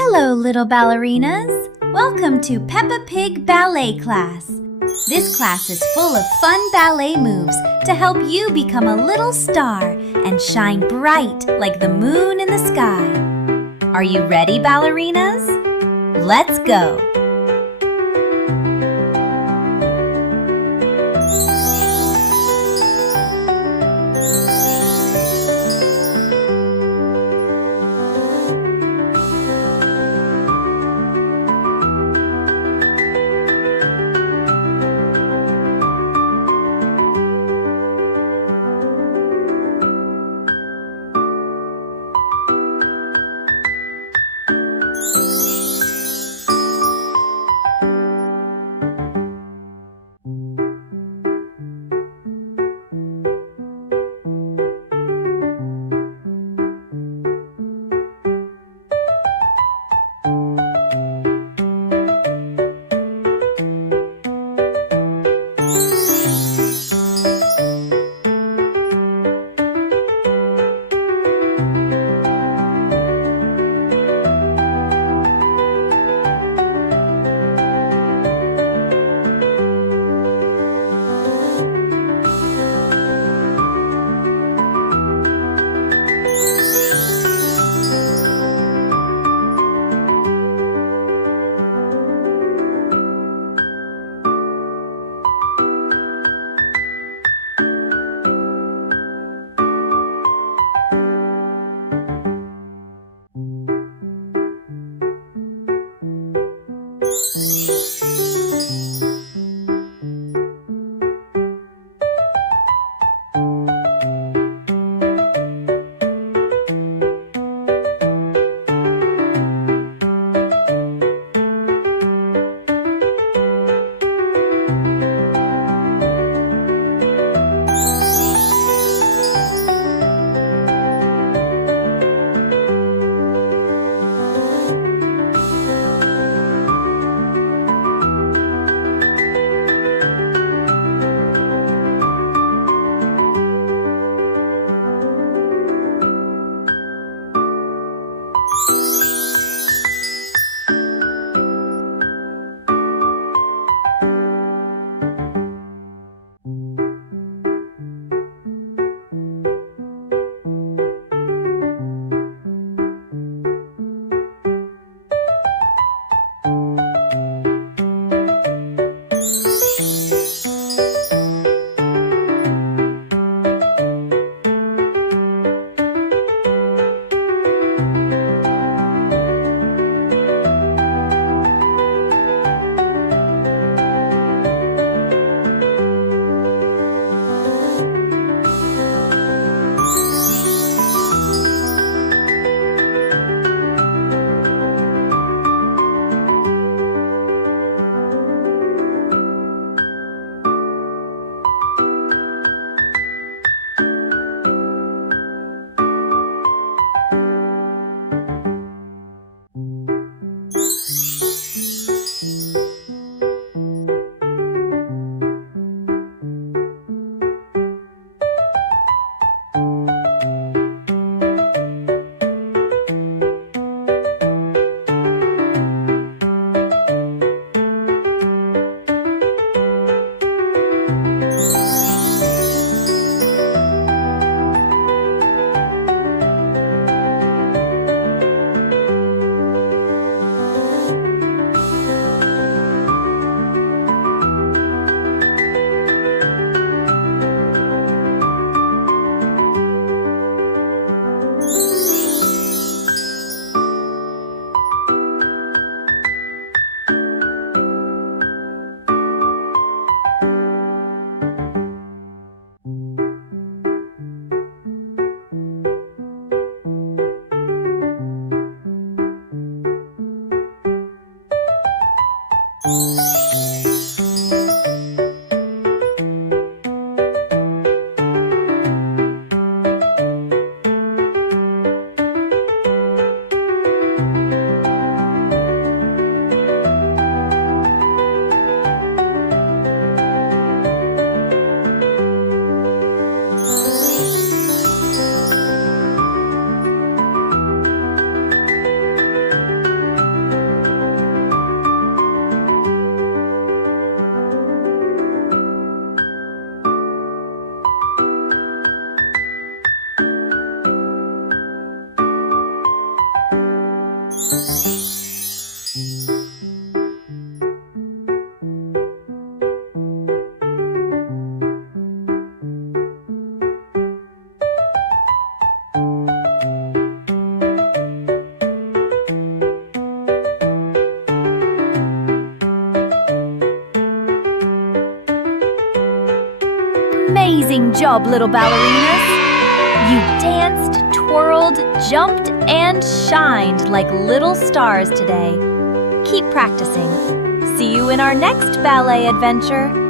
Hello, little ballerinas! Welcome to Peppa Pig Ballet class. This class is full of fun ballet moves to help you become a little star and shine bright like the moon in the sky. Are you ready, ballerinas? Let's go! job, little ballerinas! You danced, twirled, jumped, and shined like little stars today. Keep practicing. See you in our next ballet adventure.